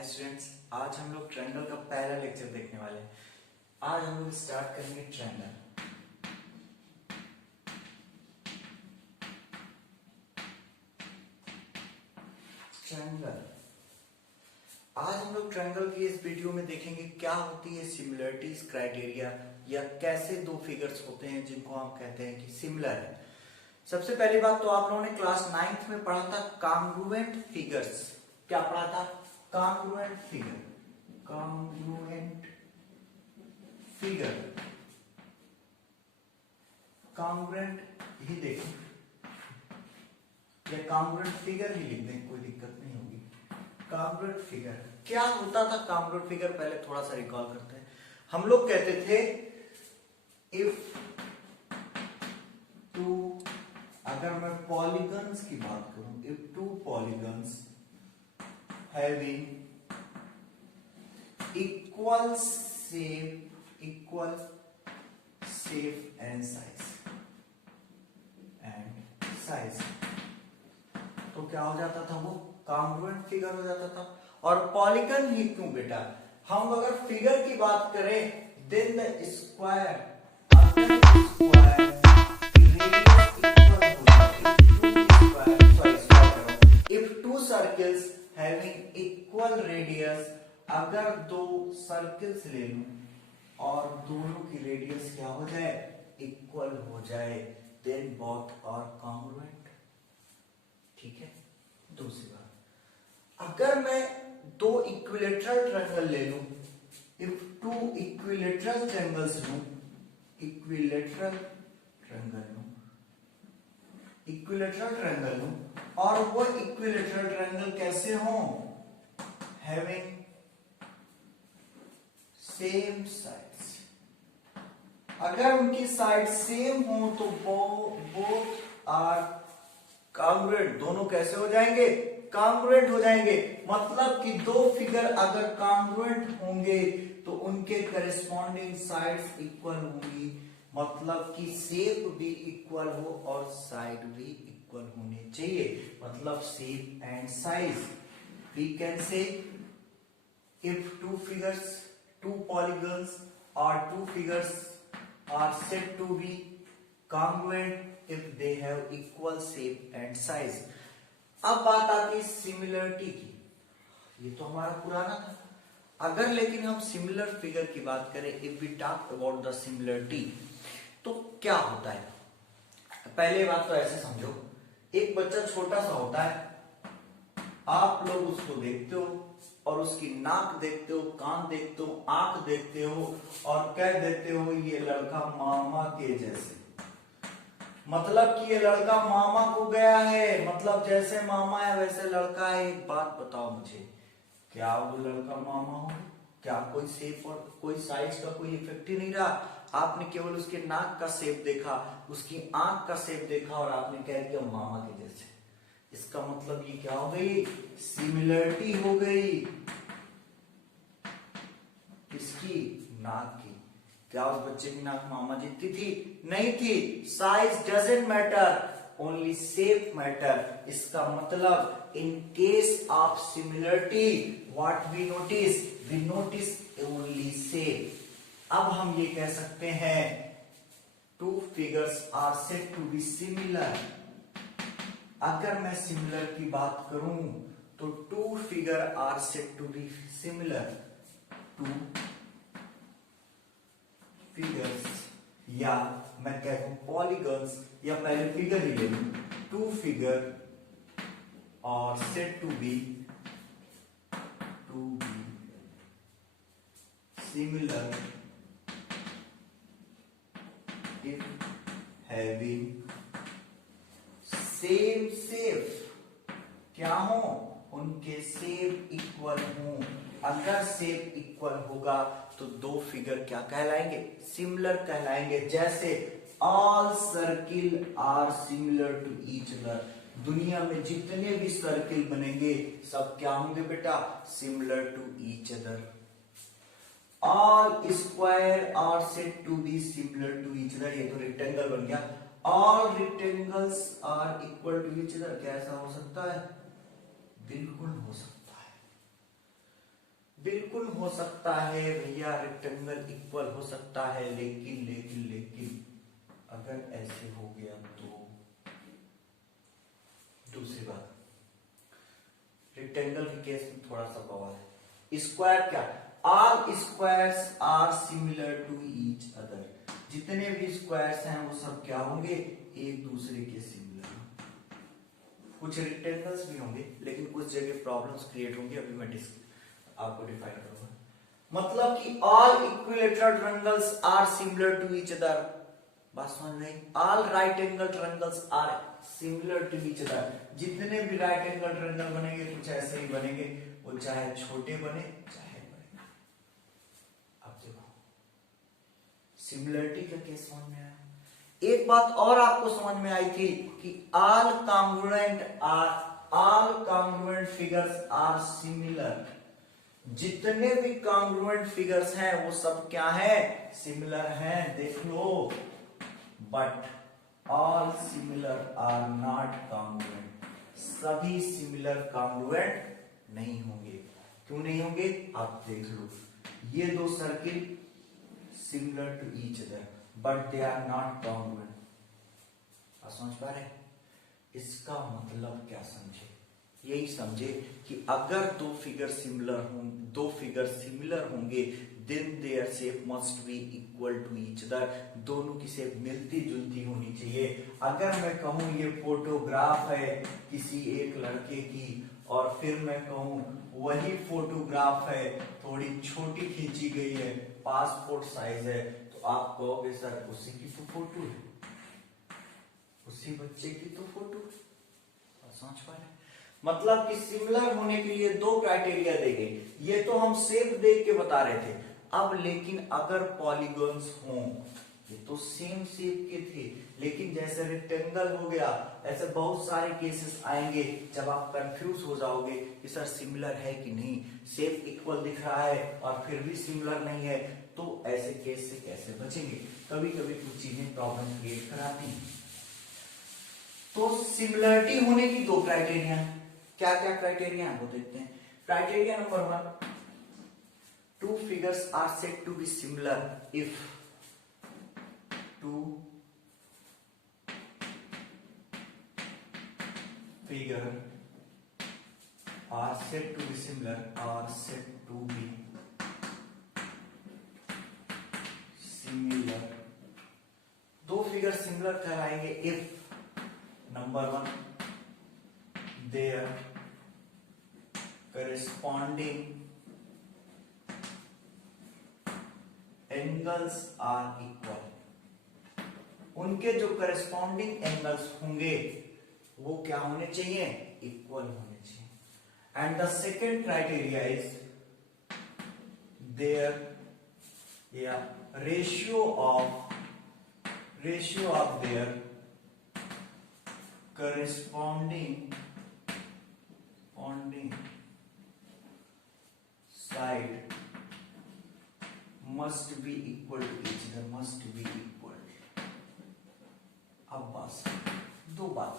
Hi students, आज हम लोग ट्रायंगल का पहला लेक्चर देखने वाले हैं। आज हम लोग स्टार्ट करेंगे ट्रायंगल। आज हम लोग ट्रायंगल की इस वीडियो में देखेंगे क्या होती है सिमिलरिटीज क्राइटेरिया, या कैसे दो फिगर्स होते हैं जिनको हम कहते हैं कि सिमिलर है। सबसे पहली बात तो आप लोगों ने क्लास 9th में पढ़ा था कॉन्ग्रुएंट फिगर्स। क्या पढ़ा था? Congruent figure. Congruent figure, congruent ही देखें या कॉन्ग्रुएंट फिगर ही लिख दें, कोई दिक्कत नहीं होगी। कॉन्ग्रुएंट फिगर क्या होता था? कॉन्ग्रुएंट फिगर पहले थोड़ा सा रिकॉल करते हैं। हम लोग कहते थे इफ टू, अगर मैं पॉलीगन्स की बात करूं, if two polygons having equal shape and size, तो क्या हो जाता था? वो कॉन्ग्रुएंट फिगर हो जाता था। और पॉलीगन ही क्यों बेटा? हम अगर फिगर की बात करें, then the square, if two circles having equal radius, अगर दो सर्कल्स ले लूं और दोनों की रेडियस क्या हो जाए? इक्वल हो जाए, देन बोथ आर कॉन्ग्रुएंट। ठीक है। दूसरी बात, अगर मैं दो इक्विलेटरल ट्रायंगल ले लूं, इफ टू इक्विलेटरल ट्रायंगल्स लूं, इक्विलेटरल ट्रायंगल लूं, और वो इक्विलेटरल ट्रायंगल कैसे हो? Having same sides. अगर उनकी साइड सेम हो तो बोथ आर कॉन्ग्रुएंट। दोनों कैसे हो जाएंगे? कॉन्ग्रुएंट हो जाएंगे। मतलब कि दो फिगर अगर कॉन्ग्रुएंट होंगे तो उनके करस्पॉन्डिंग साइड्स इक्वल होंगी। मतलब कि शेप भी इक्वल हो और साइड भी इक्वल होने चाहिए। मतलब shape and size. We can say if two figures, two polygons or two figures are said to be congruent if they have equal shape and size. अब बात आती है सिमिलरिटी की। ये तो हमारा पुराना था। अगर लेकिन हम सिमिलर फिगर की बात करें, if we talk about the similarity, तो क्या होता है? पहले बात तो ऐसे समझो, एक बच्चा छोटा सा होता है, आप लोग उसको देखते हो और उसकी नाक देखते हो, कान देखते हो, आंख देखते हो और कह देते हो ये लड़का मामा के जैसे। मतलब कि ये लड़का मामा को गया है, मतलब जैसे मामा है वैसे लड़का है। एक बात बताओ मुझे, क्या वो लड़का मामा हो? क्या कोई शेप और कोई साइज का कोई इफेक्ट ही नहीं रहा? आपने केवल उसके नाक का शेप देखा, उसकी आंख का शेप देखा और आपने कह दिया मामा के जैसे। इसका मतलब ये क्या हो गई? सिमिलरिटी हो गई। किसकी? नाक की। क्या उस बच्चे की नाक मामा जितनी थी? नहीं थी। Size doesn't matter, only shape matter. इसका मतलब in case of similarity what we notice? We notice only shape. अब हम ये कह सकते हैं two figures are said to be similar. अगर मैं सिमिलर की बात करूं तो two figure are said to be similar. Two figures, या मैं कहूं पॉलीगन्स, या पहले फिगर ही ले लूं। Two figure are said to be similar if having same shape. क्या हो? उनके शेप इक्वल हो। अगर शेप इक्वल होगा तो दो फिगर क्या कहलाएंगे? सिमिलर कहलाएंगे। जैसे all circle are similar to each other. दुनिया में जितने भी सर्किल बनेंगे सब क्या होंगे बेटा? Similar to each other. All square are said to be similar to each other. ये तो रेक्टेंगल बन गया। All rectangles are equal to each other. क्या ऐसा हो सकता है? बिल्कुल हो सकता है। बिल्कुल हो सकता है भैया, रेक्टेंगल इक्वल हो सकता है, लेकिन लेकिन लेकिन अगर ऐसे हो गया तो दूसरी बात, रेक्टेंगल के केस में थोड़ा सा बवाल है। स्क्वायर क्या, all squares are similar to each other, जितने भी स्क्वायर्स हैं वो सब क्या होंगे, एक दूसरे के सिमिलर। कुछ रेक्टेंगल्स भी होंगे लेकिन कुछ जगह प्रॉब्लम्स क्रिएट होंगी, अभी मैं आपको डिफाइन करूंगा। मतलब कि all equilateral triangles are similar to each other, बात समझ में आई? All right angle triangles are similar to each other, जितने भी राइट एंगल ट्रायंगल बनेंगे कुछ ऐसे ही बनेंगे, वो चाहे छोटे बने चाहे बड़े। अब देखो सिमिलरिटी का केस समझ में आया। एक बात और आपको समझ में आई थी कि all congruent figures are similar, जितने भी कॉन्ग्रुएंट फिगर्स हैं वो सब क्या है, सिमिलर हैं, देख लो। But all similar are not congruent, सभी सिमिलर कॉन्ग्रुएंट नहीं होंगे। क्यों नहीं होंगे, आप देख लो, ये दो circle similar to each other but they are not congruent. आप समझ पा रहे? इसका मतलब क्या समझे, यही समझे कि अगर दो फिगर सिमिलर होंगे then their shape must be equal to each other, दोनों की शेप मिलती जुलती होनी चाहिए। अगर मैं कहूं ये फोटोग्राफ है किसी एक लड़के की और फिर मैं कहूं वही फोटोग्राफ है थोड़ी छोटी खींची गई है, पासपोर्ट साइज है, तो आप कहोगे सर उसी की तो फोटो है, उसी बच्चे की तो फोटो है। समझ पा रहे? मतलब कि सिमिलर होने के लिए दो क्राइटेरिया देंगे, ये तो हम शेप देख के बता रहे थे। अब लेकिन अगर पॉलीगॉन्स हों, ये तो सेम शेप के थे, लेकिन जैसे रेक्टेंगल हो गया, ऐसे बहुत सारे केसेस आएंगे जब आप कंफ्यूज हो जाओगे कि सर सिमिलर है कि नहीं, शेप इक्वल दिख रहा है और फिर भी सिमिलर नहीं है, तो ऐसे केस से कैसे बचेंगे। कभी कभी कुछ चीजें प्रॉब्लम क्रिएट कराती हैं। तो सिमिलरिटी होने की दो क्राइटेरिया, क्या क्या क्राइटेरिया है वो देखते हैं। Criteria number 1, two figures are said to be similar if two figures are said to be similar or said to be similar, दो फिगर सिमिलर कहलाएंगे if number 1 their corresponding angles are equal, उनके जो corresponding angles होंगे वो क्या होने चाहिए, equal होने चाहिए। And the second criteria is their या ratio of their corresponding side must be equal to each other, must be equal। अब बस दो बात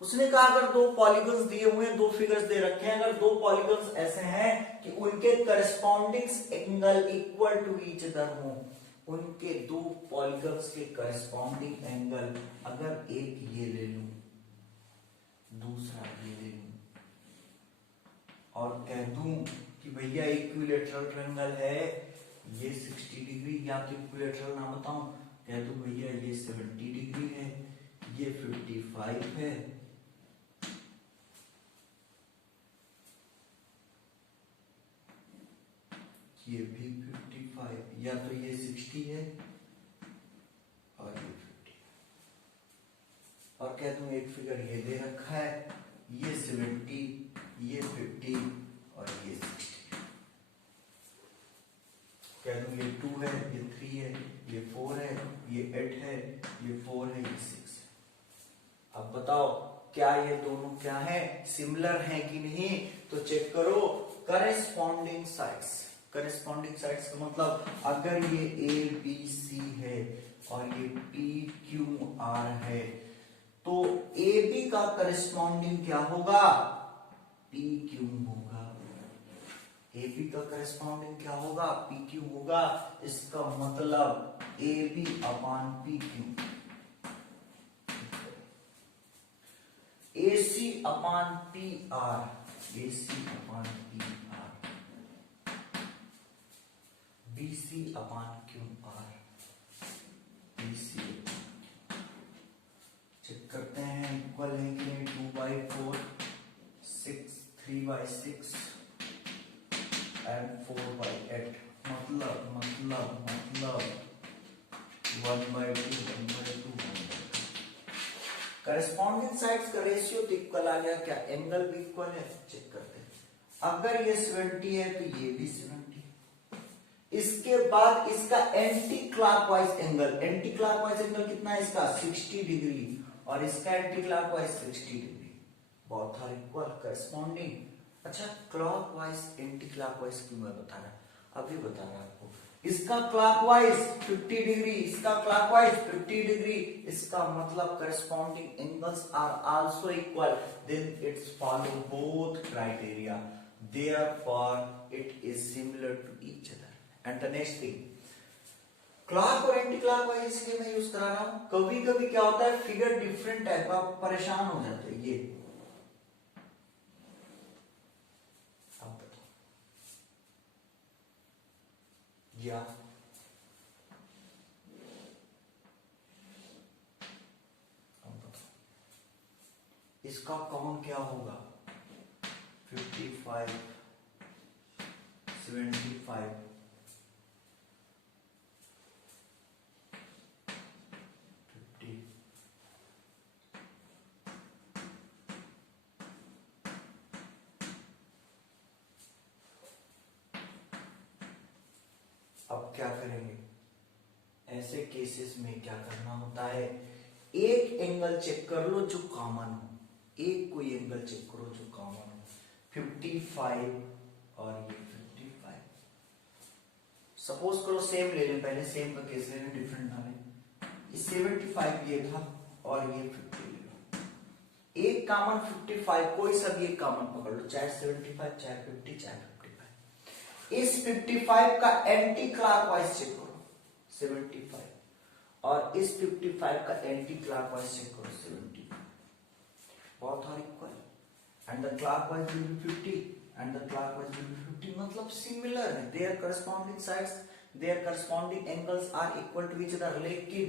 उसने कहा, अगर दो पॉलीगन्स दिए हुए हैं, दो फिगर्स दे रखे हैं, अगर दो पॉलीगन्स ऐसे हैं कि उनके corresponding angle equal to each other हो, उनके दो पॉलीगन्स के करस्पॉन्डिंग एंगल अगर एक ये ले लूं दूसरा ये ले लूं और कह दूं कि भैया इक्विलेटरल ट्रायंगल है, ये 60 डिग्री, या तो इक्विलेटरल ना बताऊं, कह दो भैया ये 70 डिग्री है, ये 55 है, ये भी 55, या तो ये 60 है और ये 50, और कह दूं एक फिगर ये दे रखा है, ये 70, ये 50 और ये 60, कह दूं ये 2 है, ये 3 है, ये 4 है, ये 8 है, ये 4 है, ये 6 है। अब बताओ क्या ये दोनों क्या है, सिमिलर हैं कि नहीं? तो चेक करो करेस्पॉन्डिंग साइड्स। करेस्पॉन्डिंग साइड्स का मतलब अगर ये ए बी सी है और ये पी क्यू आर है, तो ए बी का करेस्पॉन्डिंग क्या होगा, पी क्यू होगा। ए AB का करस्पॉन्डिंग क्या होगा, PQ होगा। इसका मतलब AB अपान PQ, AC अपान PR, AC अपान PR, BC अपान QR, BC। चेक करते हैं इक्वल है कि नहीं। 2/4, 6, 3/6 and 4/8, मतलब 1/2, 1/2। करस्पॉन्डिंग साइड्स का रेशियो तो इक्वल आ गया, क्या एंगल भी इक्वल है, चेक करते हैं। अगर ये 70 है तो ये भी 70। इसके बाद इसका anti clockwise angle, anti clockwise angle कितना है इसका, 60 डिग्री, और इसका anti clockwise 60 degree. Both are equal corresponding. अच्छा, क्लॉकवाइज एंटी क्लॉकवाइज क्यों मैं बता रहा, अभी बता रहा आपको। इसका क्लॉकवाइज 50 डिग्री, इसका क्लॉकवाइज 50 डिग्री, इसका मतलब corresponding angles are also equal, then it's follow both criteria, therefore it is similar to each other. And the next thing, clock और एंटी क्लॉकवाइज इसलिए मैं यूज करा रहा हूं, कभी कभी क्या होता है फिगर डिफरेंट है, आप परेशान हो जाते हैं। ये या इसका काउंट क्या होगा, 55, 75, 50, अब क्या करेंगे ऐसे केसेस में, क्या करना होता है, एक एंगल चेक कर लो जो कॉमन हो, एक कोई एंगल चेक करो जो कॉमन हो, 55 और ये 55। सपोज करो सेम ले लें, पहले सेम का केस ले लें, डिफरेंट ना लें। 75 ये था और ये 50 ले लो। एक कॉमन 55, कोई सा भी एक कॉमन पकड़ लो, चाहे 75, चाहे 50, चाहे 55। इस 55 का एंटी क्लॉकवाइज चेक करो 75, और इस 55 का एंटी क्लॉकवाइज चेक करो 75। both are equal and the clockwise will be 50 and the clockwise will be 50, मतलब similar है, their corresponding sides, their corresponding angles are equal to each other। लेकिन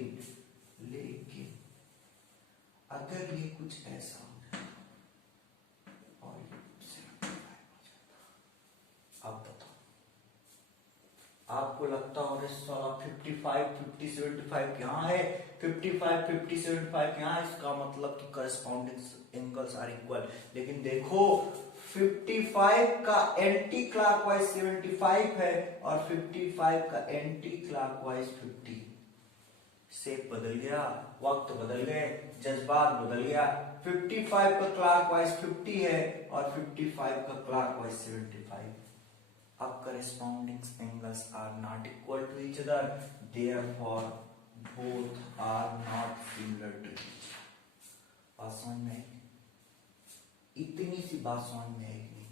अगर ये कुछ ऐसा हो जाता और ये 75 हो जाता, अब बताओ, आपको लगता हो साला 55, 50, 75 यहाँ है, 55, 50, 75 यहाँ है, इसका मतलब कि करस्पॉन्डिंग एंगल्स आर इक्वल। लेकिन देखो 55 का एंटी क्लॉकवाइज 75 है और 55 का एंटी क्लॉकवाइज 50। शेप बदल गया, वक्त बदल गए, जज्बात बदल गया। 55 का क्लॉकवाइज 50 है और 55 का क्लॉकवाइज 75। अब corresponding angles are not equal to each other, therefore both are not similar to each other। बात समझ में आएगी, इतनी सी बात समझ में आएगी।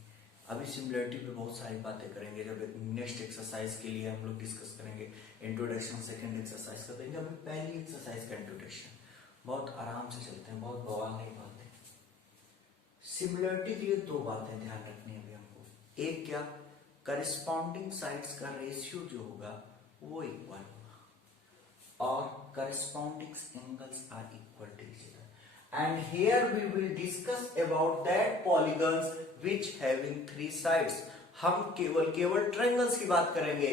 अभी सिमिलरिटी पे बहुत सारी बातें करेंगे, जब नेक्स्ट एक्सरसाइज के लिए हम लोग डिस्कस करेंगे। इंट्रोडक्शन सेकंड एक्सरसाइज कर देंगे, अभी पहली एक्सरसाइज का इंट्रोडक्शन। बहुत आराम से चलते हैं, बहुत बवाल नहीं पाते। सिमिलरिटी के लिए दो बातें ध्यान रखनी है अभी हमको। एक क्या, करस्पॉन्डिंग साइड्स का रेशियो जो होगा वो इक्वल होगा और corresponding angles are equal to each other. And here we will discuss about that polygons which having three sides. हम केवल ट्रायंगल्स की बात करेंगे।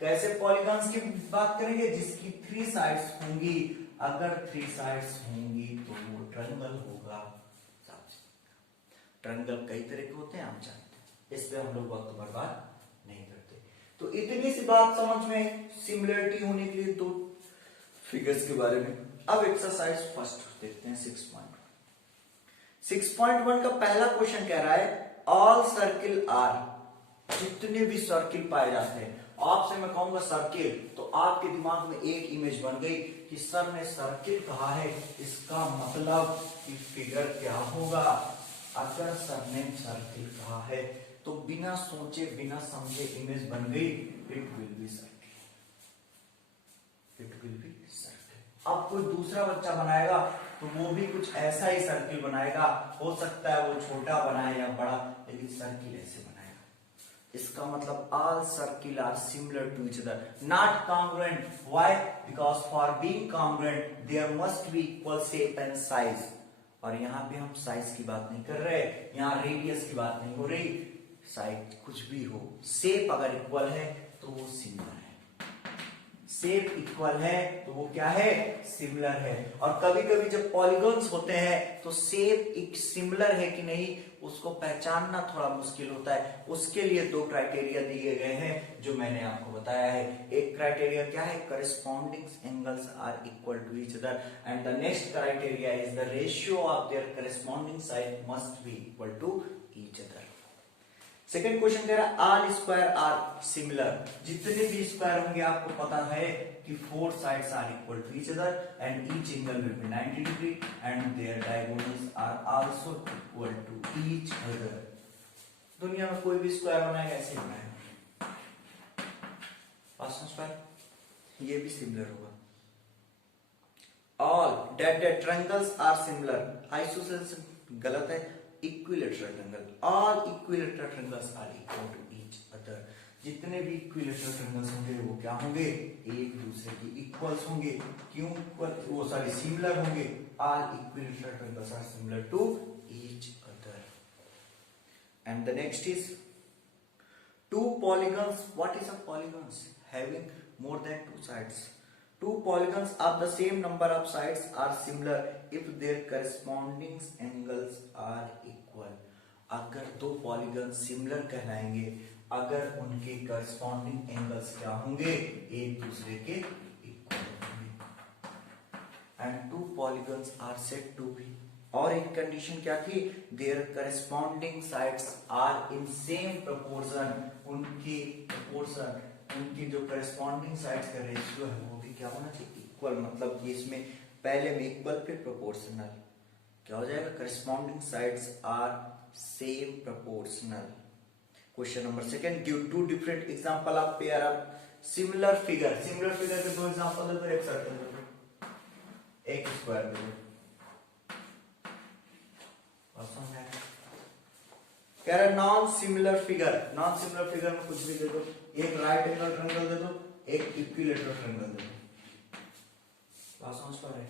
कैसे पॉलीगन्स की बात करेंगे, जिसकी थ्री साइड्स होंगी। अगर थ्री साइड्स होंगी तो वो ट्रायंगल होगा। ट्रायंगल कई तरह के होते हैं, हम जानते हैं, इस पे हम लोग वक्त बर्बाद नहीं करते। तो इतनी सी बात समझ में, सिमिलरिटी होने के लिए दो फिगर्स के बारे में। अब एक्सरसाइज फर्स्ट देखते हैं 6.1। 6.1 का पहला क्वेश्चन कह रहा है ऑल सर्किल आर, जितने भी सर्किल पाए जाते हैं। आपसे मैं कहूंगा सर्किल, तो आपके दिमाग में एक इमेज बन गई कि सर ने सर्किल कहा है, इसका मतलब कि फिगर क्या होगा। अगर सर ने सर्किल कहा है तो बिना सोचे बिना समझे इमेज बन गई, it will be circle, it will be circle. अब कोई दूसरा बच्चा बनाएगा तो वो भी कुछ ऐसा ही सर्किल बनाएगा, हो सकता है वो छोटा बनाए या बड़ा, लेकिन सर्किल ऐसे बनाएगा। इसका मतलब all circle are similar to each other, not congruent. Why? Because for being congruent there must be equal shape and size. और यहाँ पे हम साइज की बात नहीं कर रहे, यहाँ रेडियस की बात नहीं हो रही, साइज कुछ भी हो, शेप अगर इक्वल है तो वो सिमिलर है, शेप इक्वल है तो वो क्या है, सिमिलर है। और कभी कभी जब पॉलीगॉन्स होते हैं तो शेप एक सिमिलर है कि नहीं उसको पहचानना थोड़ा मुश्किल होता है, उसके लिए दो क्राइटेरिया दिए गए हैं जो मैंने आपको बताया है। एक क्राइटेरिया क्या है, corresponding angles are equal to each other, and the next criteria is the ratio of their corresponding side must be equal to each other. Second question कह रहा है ऑल स्क्वायर आर सिमिलर, जितने भी square होंगे आपको पता है कि four sides are equal to each other and each angle will be 90 degree and their diagonals are also equal to each other. दुनिया में कोई भी स्क्वायर बनाएगा ऐसे बनाएगा, पांचवा स्क्वायर ये भी सिमिलर होगा। All that triangles are similar, isosceles गलत है, equilateral triangle, all equilateral triangles are equal to each other. जितने भी इक्विलेटरल ट्रायंगल्स होंगे वो क्या होंगे, एक दूसरे की इक्वल्स होंगे, क्यों इक्वल, वो सॉरी सिमिलर होंगे, all equilateral triangles are similar to each other. And the next is to polygons. What is a polygons? Having more than two sides. Two polygons of the same number of sides are similar if their corresponding angles are equal. अगर दो polygons similar कहलाएंगे अगर उनके corresponding angles क्या होंगे, एक दूसरे के equal होंगे। And two polygons are said to be, और एक कंडीशन क्या थी, their corresponding sides are in same proportion. उनकी proportion, उनकी जो corresponding sides का रेशियो है वो भी क्या होना चाहिए, इक्वल। मतलब कि इसमें पहले में इक्वल फिर प्रोपोर्शनल, क्या हो जाएगा, corresponding sides are same proportional. Question number second, give two different example of pair of similar figure. Similar figure के दो एग्जांपल दे दो, एक सर्कल दे दो, एक स्क्वायर दे दो। कह रहा non similar figure, non similar figure में कुछ भी दे दो, एक राइट एंगल ट्रायंगल दे दो, एक इक्विलेटरल ट्रायंगल दे दो, बात समझ पा रहे,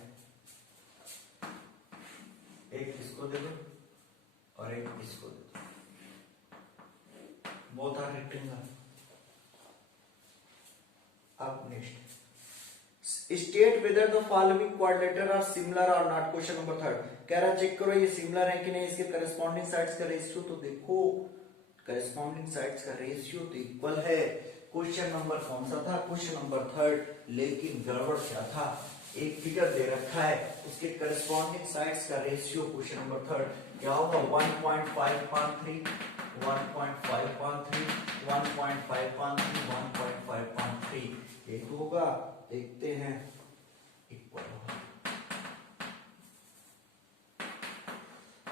एक इसको दे दो और एक इसको दे दो, बोथ आर रेक्टेंगल। अब next, state whether the following quadrilateral are similar और नॉट। क्वेश्चन नंबर थर्ड कह रहा चेक करो ये सिमिलर है कि नहीं, इसके करस्पॉन्डिंग साइड्स का रेशियो तो देखो, करस्पॉन्डिंग साइड्स का रेशियो तो इक्वल है। क्वेश्चन नंबर कौन सा था, क्वेश्चन नंबर थर्ड, लेकिन गड़बड़ क्या था, एक फिगर दे रखा है उसके करस्पॉन्डिंग साइड्स का रेशियो क्वेश्चन नंबर थर्ड क्या होगा, 1.5/3, 1.5/3, 1.5/3, 1.5/3, एक होगा, देखते हैं इक्वल होगा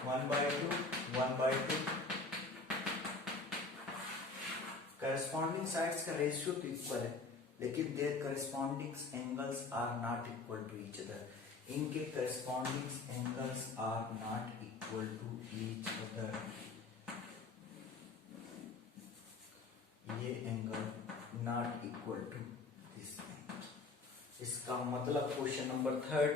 1/2, 1/2। करस्पॉन्डिंग साइड्स का रेशियो तो इक्वल है लेकिन their corresponding angles are not equal to each other, इनके corresponding angles are not equal to each other. ये angle not equal to this angle, इसका मतलब question number third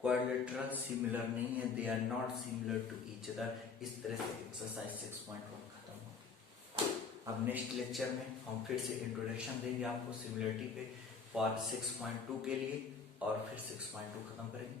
quadrilateral similar नहीं है, they are not similar to each other. इस तरह से exercise 6.1 खत्म होती है। अब नेक्स्ट लेक्चर में हम फिर से इंट्रोडक्शन देंगे आपको सिमिलरिटी पे पार्ट 6.2 के लिए और फिर 6.2 खत्म करेंगे।